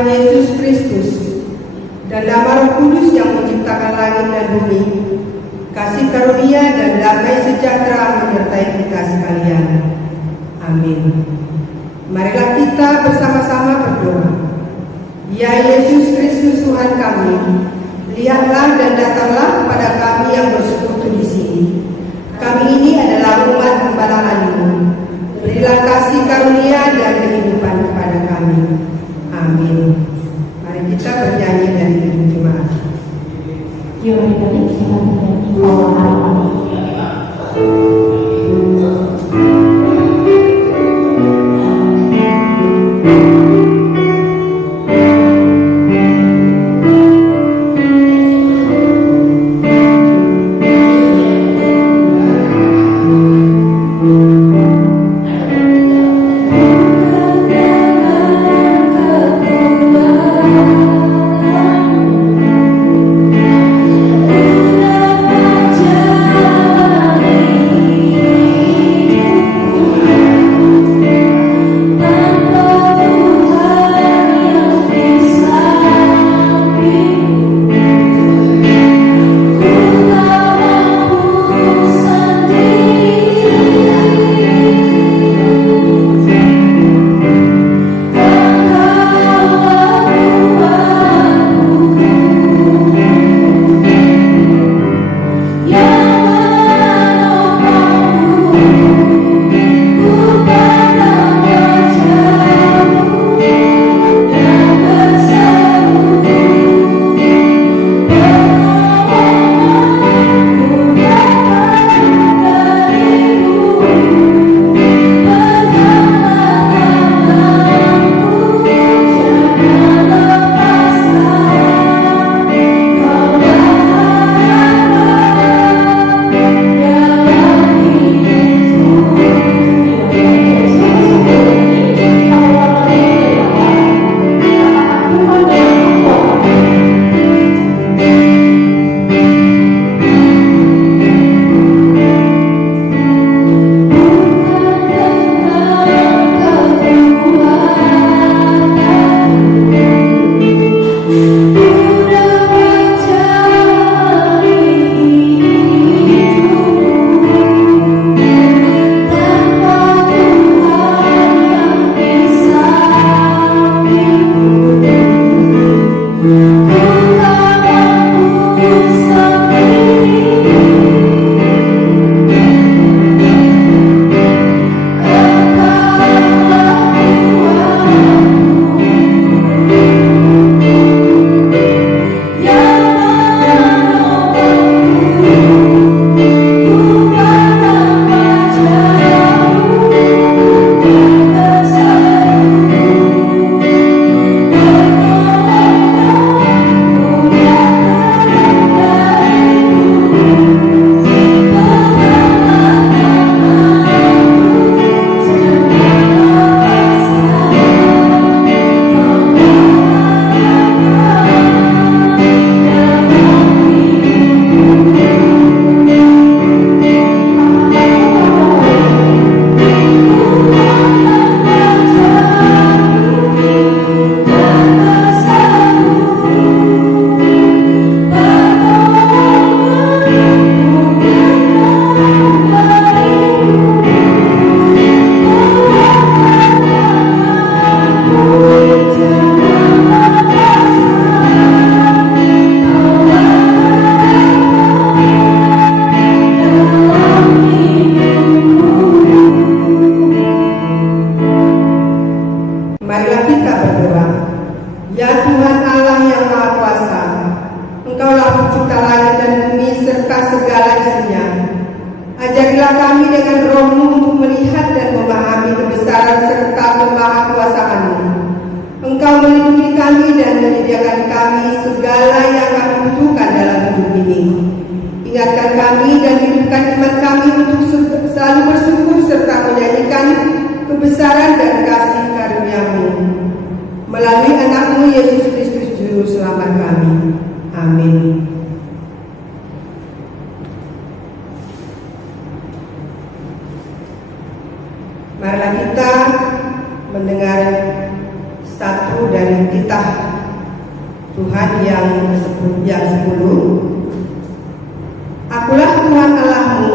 Tuhan Yesus Kristus dan nama Roh Kudus yang menciptakan langit dan bumi, kasih karunia dan damai sejahtera menyertai kita sekalian. Amin. Marilah kita bersama-sama berdoa. Ya Yesus Kristus Tuhan kami, lihatlah dan datanglah kepada kami yang bersekutu di sini. Kami ini adalah umat hamba-Mu. Berilah kasih karunia dan kehidupan kepada kami. Amin. Mari kita bernyanyi dan hidup jemaat. Yuk adik-adik kita bernyanyi awal harapan. Melalui anak-Mu Yesus Kristus Juru Selamat kami. Amin. Marilah kita mendengar satu dari titah Tuhan yang ke-10. Akulah Tuhan Allahmu,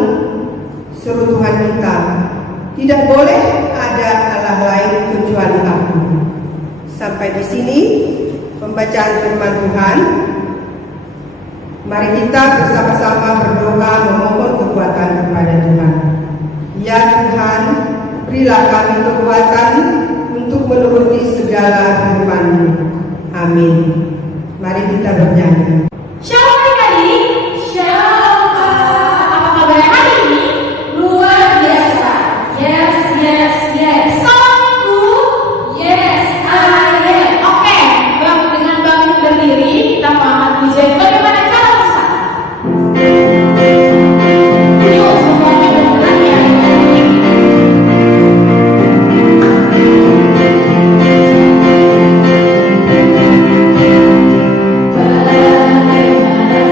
seru Tuhan kita. Tidak boleh ada Allah lain kecuali Aku. Sampai di sini pembacaan firman Tuhan. Mari kita bersama-sama berdoa memohon kekuatan kepada Tuhan. Ya Tuhan, berilah kami kekuatan untuk menuruti segala firman-Mu. Amin. Mari kita bernyanyi. Shalom adik-adik. Shalom Kak. Apa kabar hari ini? Luar biasa. Yes, yes, yes. Salamku. Yes, I am. Oke, dengan bangkit berdiri kita mengangkat pujian. Bagaimana cara Ustaz? Yuk, semuanya bergerak ya. Bagaimana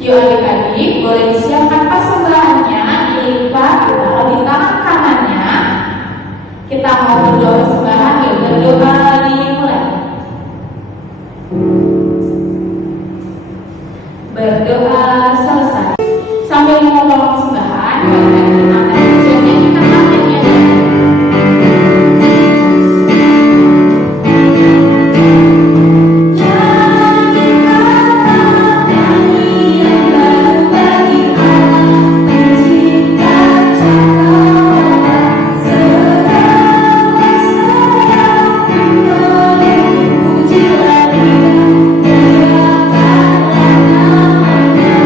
Yuk adik-adik, boleh disiapkan persembahannya, dilipat, ditaruh di tangan kanannya. Kita mau berdoa persembahan, yuk berdoa dimulai. Berdoa selesai. Sambil membawa persembahan, adik-adik akan menyanyikan matanya. Pujilah Dia, muliakanlah namanya.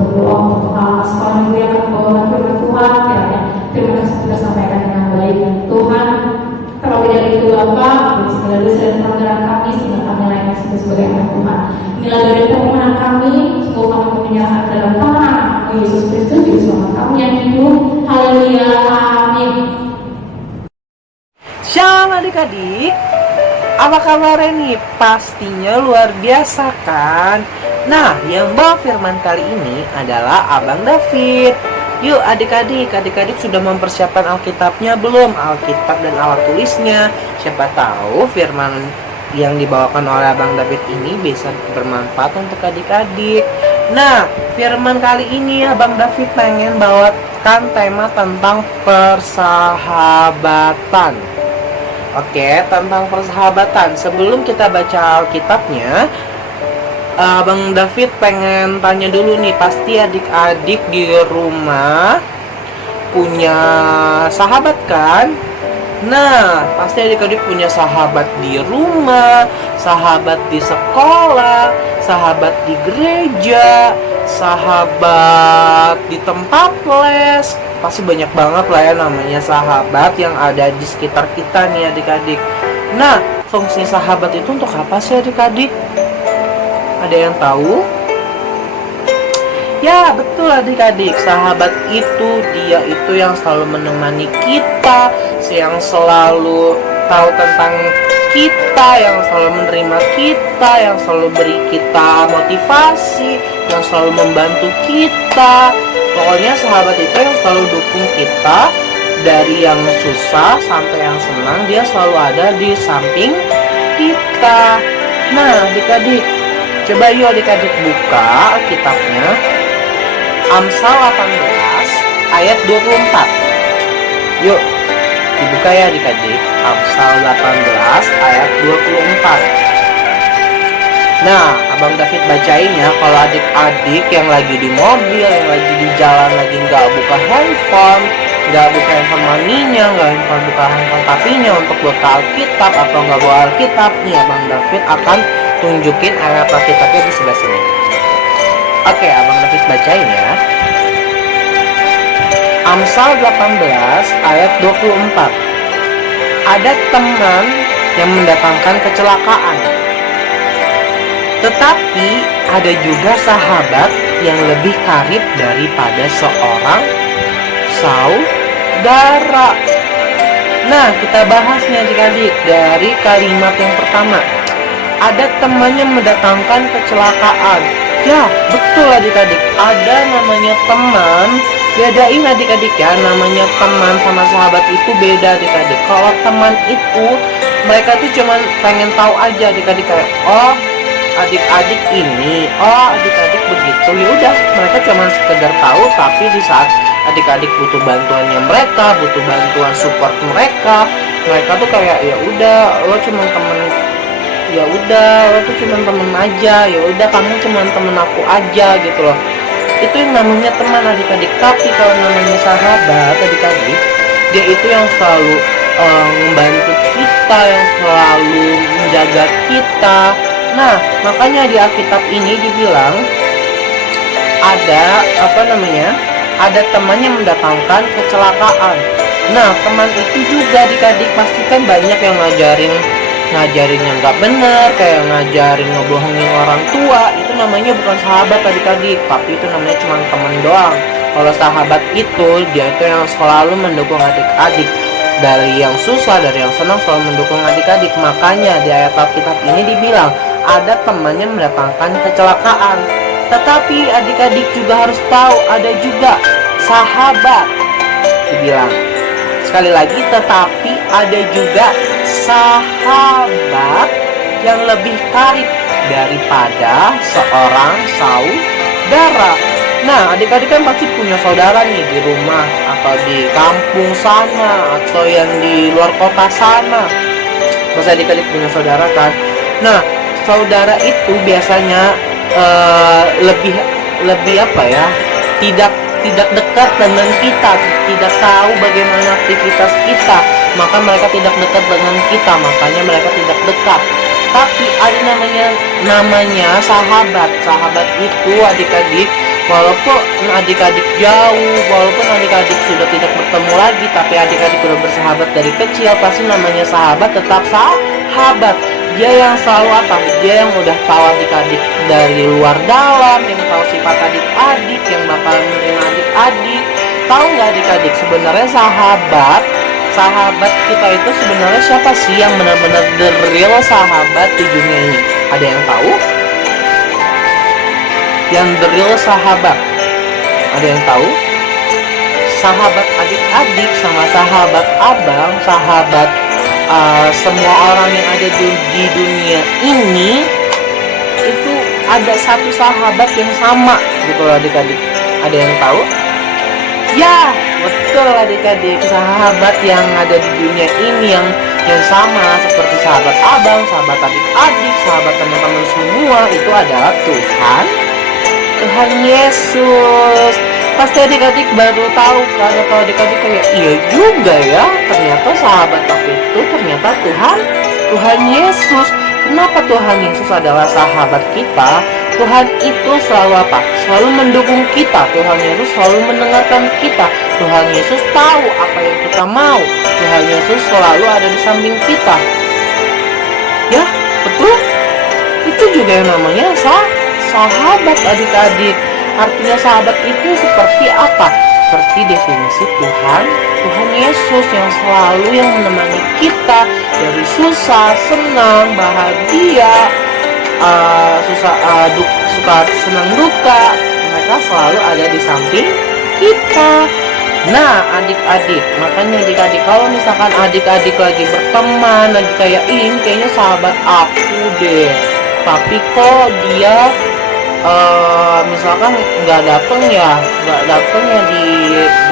berdoa untuk sekolah minggu yang akan membawa firman Tuhan. Kiranya firman tersebut kita sampaikan dengan baik. Tuhan, terlebih dari itu Bapa, segala dosa dan pelanggaran kami sehingga kami layak disebut sebagai anak Tuhan. Inilah dari permohonan kami, semoga kami menyerahkan dalam tangan Yesus Kristus, Juru Selamat kami yang hidup. Haleluya, amin. Shalom adik-adik, apa kabarnya nih? Pastinya luar biasa kan? Nah, yang bawa firman kali ini adalah Abang David. Yuk adik-adik sudah mempersiapkan Alkitabnya belum? Alkitab dan alat tulisnya. Siapa tahu firman yang dibawakan oleh Abang David ini bisa bermanfaat untuk adik-adik. Nah, firman kali ini Abang David pengen bawakan tema tentang persahabatan. Oke, tentang persahabatan. Sebelum kita baca Alkitabnya, Abang David pengen tanya dulu nih, pasti adik-adik di rumah punya sahabat kan? Nah, pasti adik-adik punya sahabat di rumah, sahabat di sekolah, sahabat di gereja, sahabat di tempat les. Pasti banyak banget lah ya namanya sahabat yang ada di sekitar kita nih adik-adik. Nah, fungsi sahabat itu untuk apa sih adik-adik? Ada yang tahu? Ya, betul adik-adik. Sahabat itu, dia itu yang selalu menemani kita, yang selalu tahu tentang kita, yang selalu menerima kita, yang selalu beri kita motivasi, yang selalu membantu kita. Pokoknya sahabat itu yang selalu dukung kita, dari yang susah sampai yang senang, dia selalu ada di samping kita. Nah adik-adik, coba yuk adik-adik buka Alkitabnya, Amsal 18 ayat 24. Yuk dibuka ya adik-adik, Amsal 18 ayat 24. Nah, Abang David bacain ya. Kalau adik-adik yang lagi di mobil, yang lagi di jalan, lagi nggak buka handphone maminya, nggak buka handphone papinya untuk buka Alkitab, atau nggak bawa Alkitab, nih Abang David akan tunjukin ayat Alkitabnya di sebelah sini. Oke, Abang David bacain ya. Amsal 18 ayat 24. Ada teman yang mendatangkan kecelakaan, tetapi ada juga sahabat yang lebih karib daripada seorang saudara. Nah, kita bahas nih adik-adik dari kalimat yang pertama. Ada teman yang mendatangkan kecelakaan. Ya, betul adik-adik. Ada namanya teman. Bedain adik-adik ya, namanya teman sama sahabat itu beda adik-adik. Kalau teman itu, mereka tuh cuman pengen tahu aja adik-adik, kayak oh adik-adik ini, oh adik-adik begitu, ya udah, mereka cuma sekedar tahu. Tapi di saat adik-adik butuh bantuannya mereka, butuh bantuan support mereka tuh kayak ya udah, lo cuma temen, ya udah, lo tuh cuma temen aja, ya udah kamu cuma temen aku aja gitu loh. Itu yang namanya teman adik-adik. Tapi kalau namanya sahabat adik-adik, dia itu yang selalu membantu kita, yang selalu menjaga kita. Nah, makanya di Alkitab ini dibilang ada ada teman yang mendatangkan kecelakaan. Nah, teman itu juga adik-adik pasti kan banyak yang ngajarin yang nggak benar, kayak ngajarin ngebohongin orang tua. Itu namanya bukan sahabat adik-adik, tapi itu namanya cuma teman doang. Kalau sahabat itu, dia itu yang selalu mendukung adik-adik, dari yang susah, dari yang senang, selalu mendukung adik-adik. Makanya di ayat Alkitab ini dibilang ada temannya mendatangkan kecelakaan. Tetapi adik-adik juga harus tahu ada juga sahabat. Dibilang sekali lagi, tetapi ada juga sahabat yang lebih karib daripada seorang saudara. Nah, adik-adik kan pasti punya saudara nih di rumah, atau di kampung sana, atau yang di luar kota sana. Masa adik-adik punya saudara kan? Nah, saudara itu biasanya lebih apa ya? Tidak dekat dengan kita, tidak tahu bagaimana aktivitas kita, maka mereka tidak dekat dengan kita, makanya mereka tidak dekat. Tapi ada namanya sahabat. Sahabat itu adik-adik Walaupun adik-adik jauh, walaupun adik-adik sudah tidak bertemu lagi, tapi adik-adik sudah bersahabat dari kecil, pasti namanya sahabat tetap sahabat. Dia yang selalu apa? Dia yang udah tahu adik-adik dari luar dalam, yang tahu sifat adik-adik, yang bakalan menerima adik-adik. Tahu nggak adik-adik, sebenarnya sahabat kita itu sebenarnya siapa sih yang benar-benar the real sahabat di dunia ini? Ada yang tahu? Yang the real sahabat, ada yang tahu? Sahabat adik-adik sama sahabat abang, sahabat semua orang yang ada di dunia ini, itu ada satu sahabat yang sama gitu loh adik-adik. Ada yang tahu? Ya, betul adik-adik, sahabat yang ada di dunia ini yang sama seperti sahabat abang, sahabat adik-adik, sahabat teman-teman semua, itu adalah Tuhan Yesus. Pasti adik-adik baru tahu kan, atau adik-adik kayak iya juga ya, ternyata sahabat aku itu ternyata Tuhan Yesus. Kenapa Tuhan Yesus adalah sahabat kita? Tuhan itu selalu apa? Selalu mendukung kita. Tuhan Yesus selalu mendengarkan kita. Tuhan Yesus tahu apa yang kita mau. Tuhan Yesus selalu ada di samping kita. Ya, betul. Itu juga yang namanya sahabat adik-adik. Artinya sahabat itu seperti apa? Seperti definisi Tuhan Yesus yang selalu yang menemani kita dari susah, senang, bahagia, suka, senang, duka. Mereka selalu ada di samping kita. Nah adik-adik, makanya adik-adik kalau misalkan adik-adik lagi berteman, lagi kayak ini kayaknya sahabat aku deh, tapi kok dia misalkan nggak dateng ya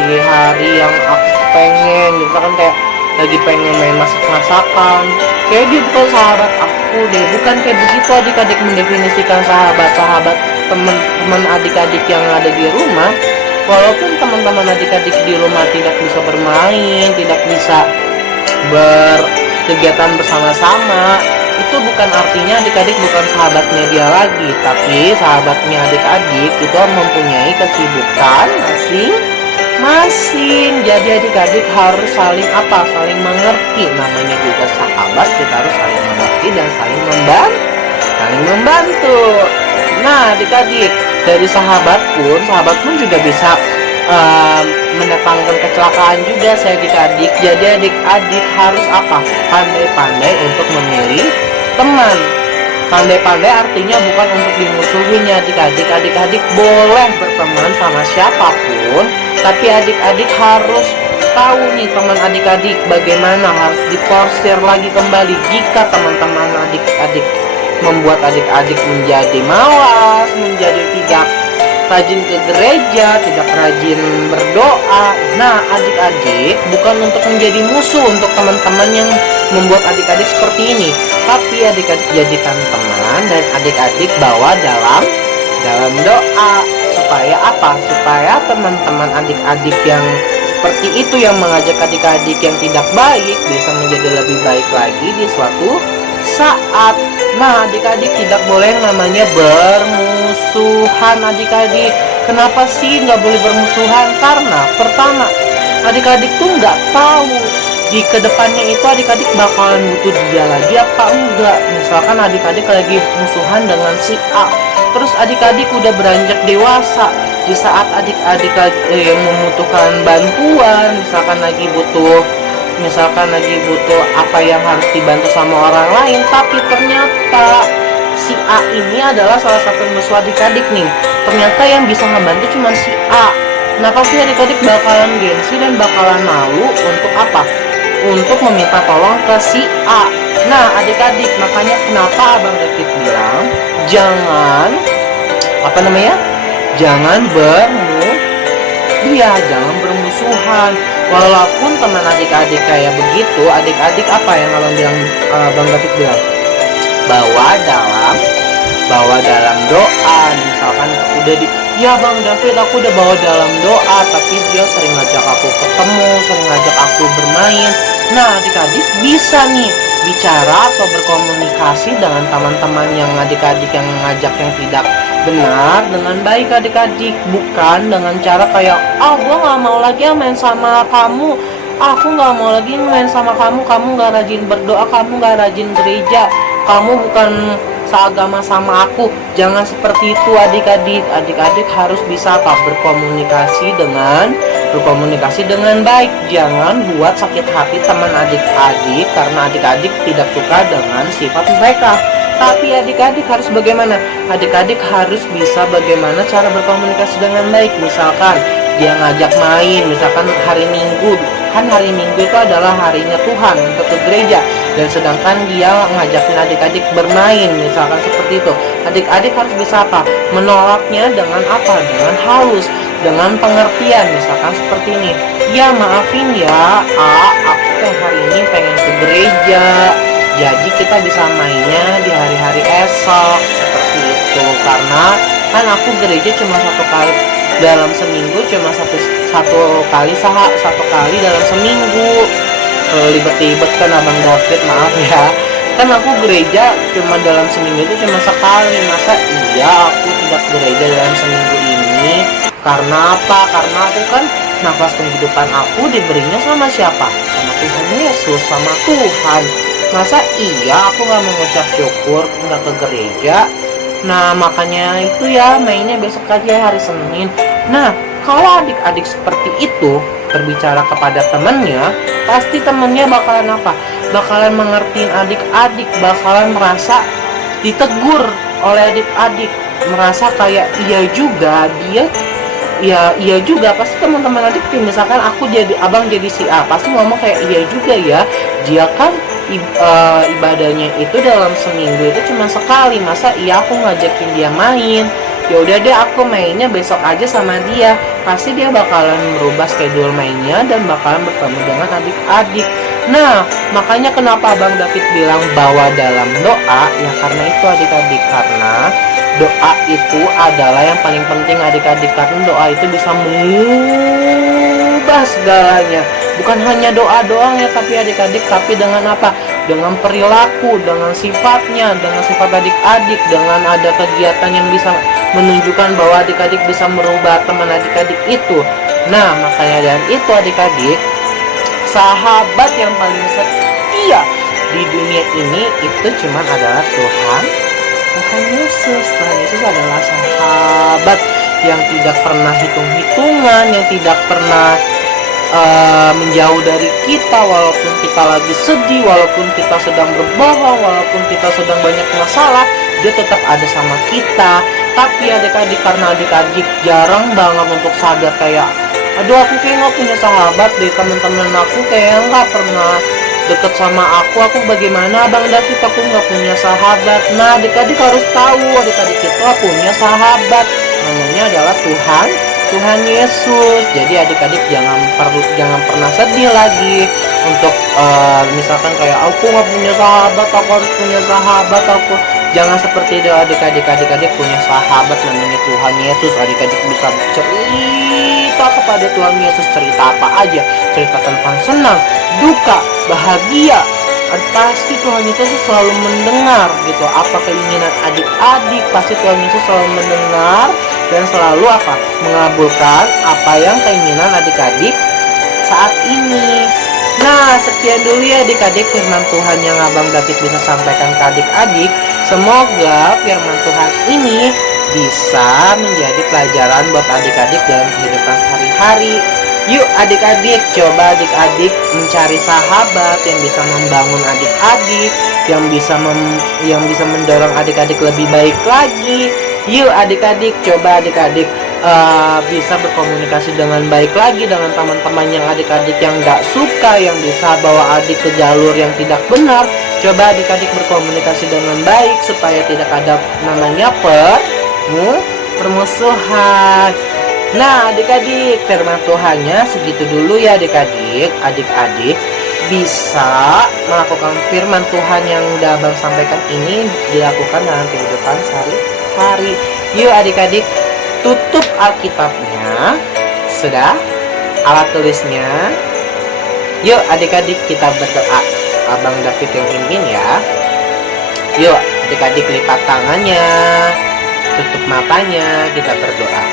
di hari yang aku pengen, misalkan kayak lagi pengen main masak-masakan, kayak dia bukan sahabat aku deh. Bukan kayak begitu adik-adik mendefinisikan sahabat teman adik-adik yang ada di rumah. Walaupun teman-teman adik-adik di rumah tidak bisa bermain, tidak bisa berkegiatan bersama-sama, itu bukan artinya adik-adik bukan sahabatnya dia lagi, tapi sahabatnya adik-adik itu mempunyai kesibukan masing-masing. Jadi adik-adik harus saling mengerti. Namanya juga sahabat, kita harus saling mengerti dan saling membantu. Nah adik-adik, dari sahabat pun juga bisa mendatangkan kecelakaan juga adik-adik. Jadi adik-adik harus pandai-pandai untuk memilih teman. Pandai-pandai artinya bukan untuk dimusuhin ya adik-adik. Adik-adik boleh berteman sama siapapun, tapi adik-adik harus tahu nih teman adik-adik bagaimana, harus diporsir lagi kembali. Jika teman-teman adik-adik membuat adik-adik menjadi malas, menjadi tidak rajin ke gereja, tidak rajin berdoa. Nah adik-adik bukan untuk menjadi musuh untuk teman-teman yang membuat adik-adik seperti ini, tapi adik-adik jadikan teman dan adik-adik bawa dalam doa. Supaya supaya teman-teman adik-adik yang seperti itu yang mengajak adik-adik yang tidak baik bisa menjadi lebih baik lagi di suatu saat. Nah adik-adik tidak boleh namanya bermusuhan adik-adik. Kenapa sih nggak boleh bermusuhan? Karena pertama, adik-adik tuh nggak tahu di kedepannya itu adik-adik bakalan butuh dia lagi apa enggak. Misalkan adik-adik lagi musuhan dengan si A, terus adik-adik udah beranjak dewasa, di saat adik-adik yang membutuhkan bantuan, misalkan lagi butuh apa yang harus dibantu sama orang lain, tapi ternyata si A ini adalah salah satu musuh adik-adik nih. Ternyata yang bisa ngebantu cuma si A. Nah pasti adik-adik bakalan gengsi dan bakalan malu untuk untuk meminta tolong ke si A. Nah adik-adik, makanya kenapa Abang David bilang jangan jangan bermusuhan. Walaupun teman adik-adik kayak begitu, adik-adik apa yang Bang David bilang? Bawa dalam doa. Misalkan ya Bang David aku udah bawa dalam doa, tapi dia sering ngajak aku ketemu, sering ngajak aku bermain. Nah adik-adik bisa nih bicara atau berkomunikasi dengan teman-teman yang adik-adik yang ngajak yang tidak benar dengan baik adik-adik, bukan dengan cara kayak gue nggak mau lagi main sama kamu, aku nggak mau lagi main sama kamu, kamu nggak rajin berdoa, kamu nggak rajin gereja, kamu bukan seagama sama aku. Jangan seperti itu adik-adik. Adik-adik harus bisa berkomunikasi dengan baik. Jangan buat sakit hati teman adik-adik karena adik-adik tidak suka dengan sifat mereka. Tapi adik-adik harus bagaimana? Adik-adik harus bisa bagaimana cara berkomunikasi dengan baik. Misalkan dia ngajak main, misalkan hari Minggu, kan hari Minggu itu adalah harinya Tuhan untuk ke gereja, dan sedangkan dia ngajakin adik-adik bermain, misalkan seperti itu. Adik-adik harus bisa apa? Menolaknya dengan apa? Dengan halus, dengan pengertian, misalkan seperti ini. Ya maafin ya, aku hari ini pengen ke gereja, jadi kita bisa mainnya di hari-hari esok, seperti itu. Karena kan aku gereja cuma satu kali dalam seminggu, cuma satu kali dalam seminggu. Libet-libet kan Abang David, maaf ya. Kan aku gereja cuma dalam seminggu itu cuma sekali. Masa iya aku tidak gereja dalam seminggu ini? Karena apa? Karena aku kan nafas kehidupan aku diberinya sama siapa? Sama Tuhan Yesus, sama Tuhan. Masa iya aku gak mengucap syukur nggak ke gereja? Nah makanya itu ya, mainnya besok aja hari Senin. Nah kalau adik-adik seperti itu berbicara kepada temannya, pasti temannya bakalan apa? Bakalan mengertiin adik-adik, bakalan merasa ditegur oleh adik-adik, merasa kayak iya juga dia, iya juga. Pasti teman-teman adik, misalkan aku jadi abang jadi si A, pasti ngomong kayak iya juga ya, dia kan ibadahnya itu dalam seminggu itu cuma sekali, masa iya aku ngajakin dia main? Ya udah deh aku mainnya besok aja sama dia. Pasti dia bakalan merubah schedule mainnya dan bakalan bertemu dengan adik-adik. Nah makanya kenapa Bang David bilang bawa dalam doa, ya karena itu adik-adik, karena doa itu adalah yang paling penting adik-adik, karena doa itu bisa mengubah segalanya. Bukan hanya doa doang ya, tapi adik-adik, tapi dengan apa? Dengan perilaku, dengan sifatnya, dengan sifat adik-adik, dengan ada kegiatan yang bisa menunjukkan bahwa adik-adik bisa merubah teman adik-adik itu. Nah makanya dan itu adik-adik, sahabat yang paling setia di dunia ini itu cuma adalah Tuhan Yesus. Tuhan Yesus adalah sahabat yang tidak pernah hitung-hitungan, yang tidak pernah menjauh dari kita walaupun kita lagi sedih, walaupun kita sedang berbohong, walaupun kita sedang banyak masalah, dia tetap ada sama kita. Tapi adik-adik, karena adik-adik jarang banget untuk sadar kayak, aduh aku kayak gak punya sahabat deh, teman-teman aku kayak gak pernah deket sama aku bagaimana Bang David, aku gak punya sahabat. Nah adik-adik harus tahu, adik-adik itu punya sahabat, namanya adalah Tuhan Yesus. Jadi adik-adik jangan pernah sedih lagi untuk misalkan kayak aku gak punya sahabat, aku harus punya sahabat. Jangan seperti itu adik-adik. Adik-adik punya sahabat namanya Tuhan Yesus. Adik-adik bisa cerita kepada Tuhan Yesus, cerita apa aja, cerita tentang senang, duka, bahagia. Pasti Tuhan Yesus selalu mendengar gitu apa keinginan adik-adik. Pasti Tuhan Yesus selalu mendengar dan selalu apa? Mengabulkan apa yang keinginan adik-adik saat ini. Nah sekian dulu ya adik-adik firman Tuhan yang Abang David bisa sampaikan ke adik-adik. Semoga firman Tuhan ini bisa menjadi pelajaran buat adik-adik dalam kehidupan sehari-hari. Yuk adik-adik, coba adik-adik mencari sahabat yang bisa membangun adik-adik, yang bisa mendorong adik-adik lebih baik lagi. Yuk adik-adik, coba adik-adik bisa berkomunikasi dengan baik lagi dengan teman-teman yang adik-adik yang gak suka, yang bisa bawa adik ke jalur yang tidak benar. Coba adik-adik berkomunikasi dengan baik supaya tidak ada namanya permusuhan. Nah adik-adik, firman Tuhannya segitu dulu ya adik-adik. Adik-adik bisa melakukan firman Tuhan yang udah Abang sampaikan ini dilakukan dalam kehidupan sehari-hari. Yuk adik-adik, tutup Alkitabnya. Sudah? Alat tulisnya. Yuk adik-adik kita berdoa. Abang David yang pimpin ya. Yuk adik-adik lipat tangannya. tutup matanya, kita berdoa.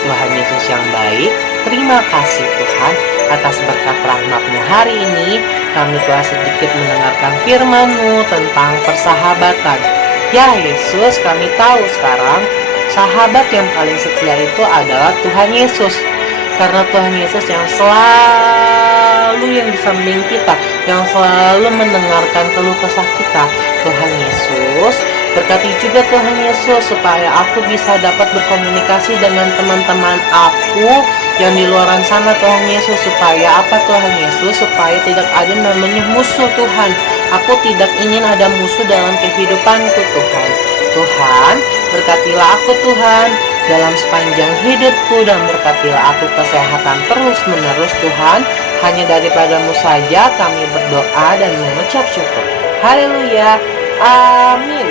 Tuhan Yesus yang baik, terima kasih Tuhan atas berkat rahmat-Mu hari ini. Kami telah sedikit mendengarkan firman-Mu tentang persahabatan. Ya Yesus, kami tahu sekarang sahabat yang paling setia itu adalah Tuhan Yesus. Karena Tuhan Yesus yang selalu yang di samping kita, yang selalu mendengarkan keluh kesah kita. Tuhan Yesus, berkati juga Tuhan Yesus supaya aku bisa dapat berkomunikasi dengan teman-teman aku yang di luar sana Tuhan Yesus. Supaya apa Tuhan Yesus? Supaya tidak ada namanya musuh Tuhan. Aku tidak ingin ada musuh dalam kehidupanku Tuhan. Tuhan, berkatilah aku Tuhan dalam sepanjang hidupku, dan berkatilah aku kesehatan terus menerus Tuhan. Hanya daripadamu saja kami berdoa dan mengucap syukur. Haleluya, amin.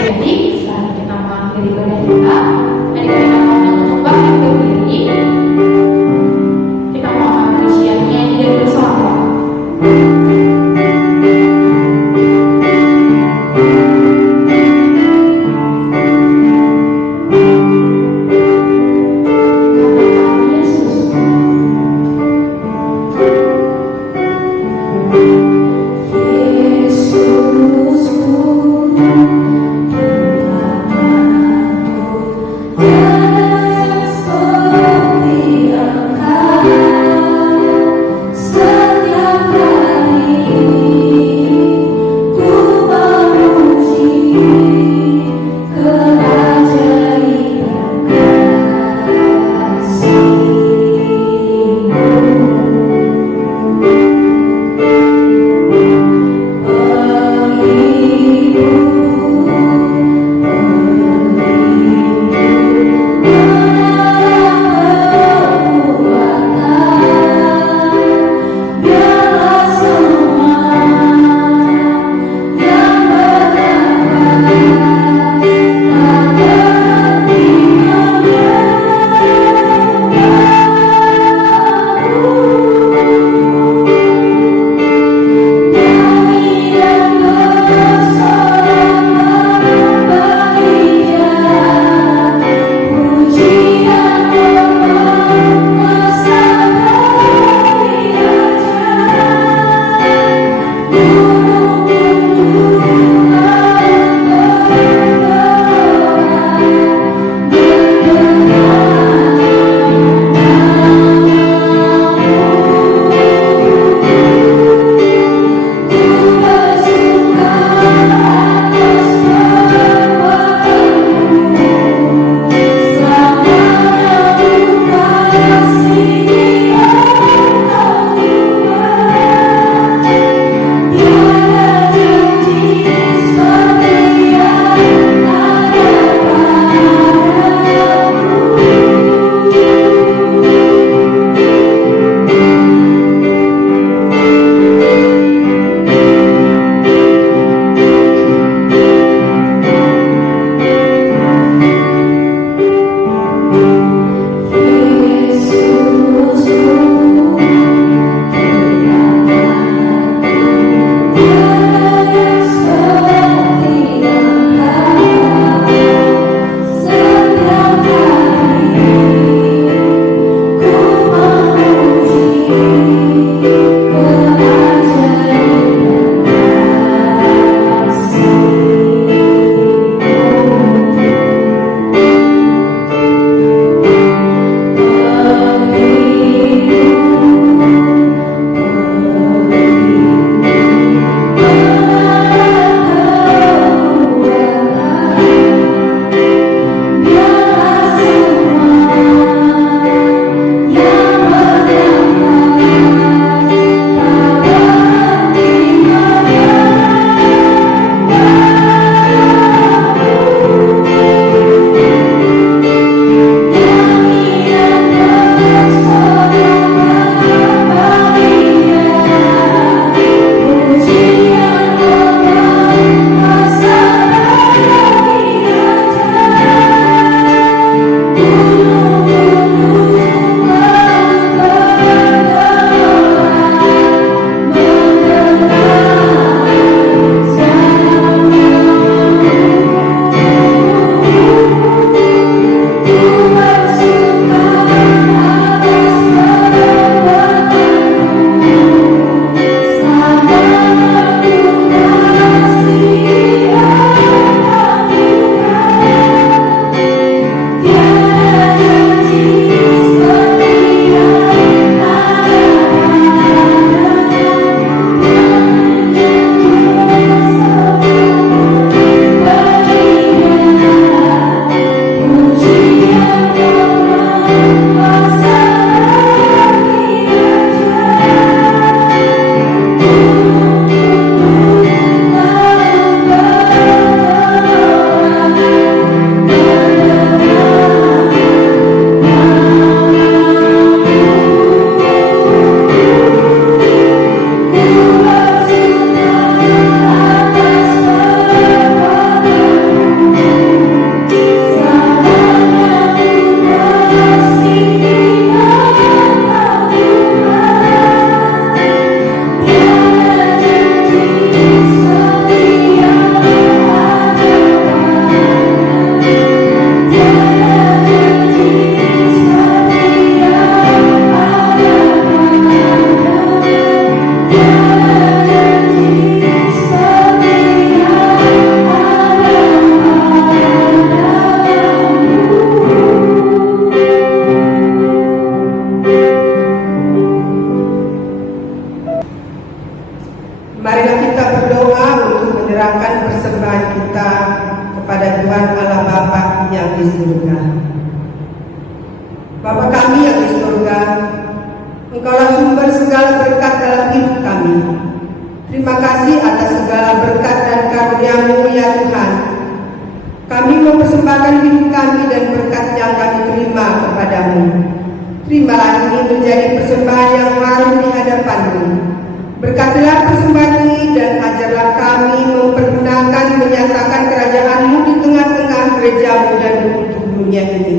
Jadi, setelah kita mengakhiri ibadah kita, adik-adik mohon untuk bangkit berdiri. Kita mau mengambil nyanyi dan bersama. Yesus, Marilah kita berdoa untuk menyerahkan persembahan kita kepada Tuhan Allah Bapa yang di surga. Bapa kami yang di surga, Engkaulah sumber segala berkat dalam hidup kami. Terima kasih atas segala berkat dan karunia-Mu ya Tuhan. Kami mempersembahkan hidup kami dan berkat yang kami terima kepada-Mu. Terimalah ini menjadi persembahan yang harum di hadapan-Mu. Berkatilah persembahan ini dan ajarlah kami mempergunakan menyatakan kerajaan-Mu di tengah-tengah gereja-Mu dan untuk dunia ini.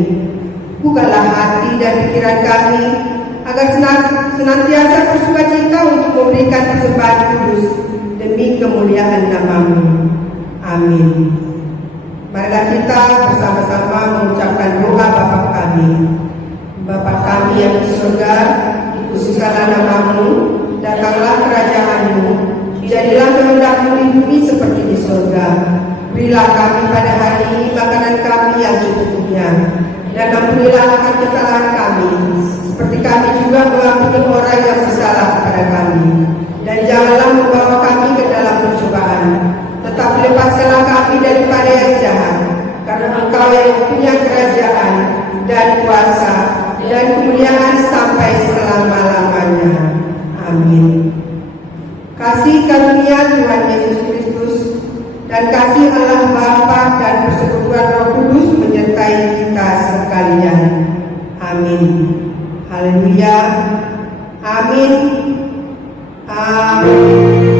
Bukalah hati dan pikiran kami agar senantiasa bersukacita untuk memberikan persembahan kudus demi kemuliaan nama-Mu. Amin. Marilah kita bersama-sama mengucapkan doa Bapa kami. Bapa kami yang di surga, dikuduskanlah nama-Mu, datanglah kerajaan-Mu, jadilah kehendak-Mu di bumi seperti di surga. Berilah kami pada hari ini makanan kami yang secukupnya, dan ampunilah akan kesalahan kami, seperti kami juga mengampuni orang yang bersalah kepada kami. Dan janganlah membawa kami ke dalam pencobaan, tetapi lepaskanlah kami daripada yang jahat, karena Engkau yang punya kerajaan dan kuasa dan kemuliaan sampai selama-lamanya. Amin. Kasih karunia Tuhan Yesus Kristus dan kasih Allah Bapa dan persekutuan Roh Kudus menyertai kita sekalian. Amin. Haleluya. Amin. Amin.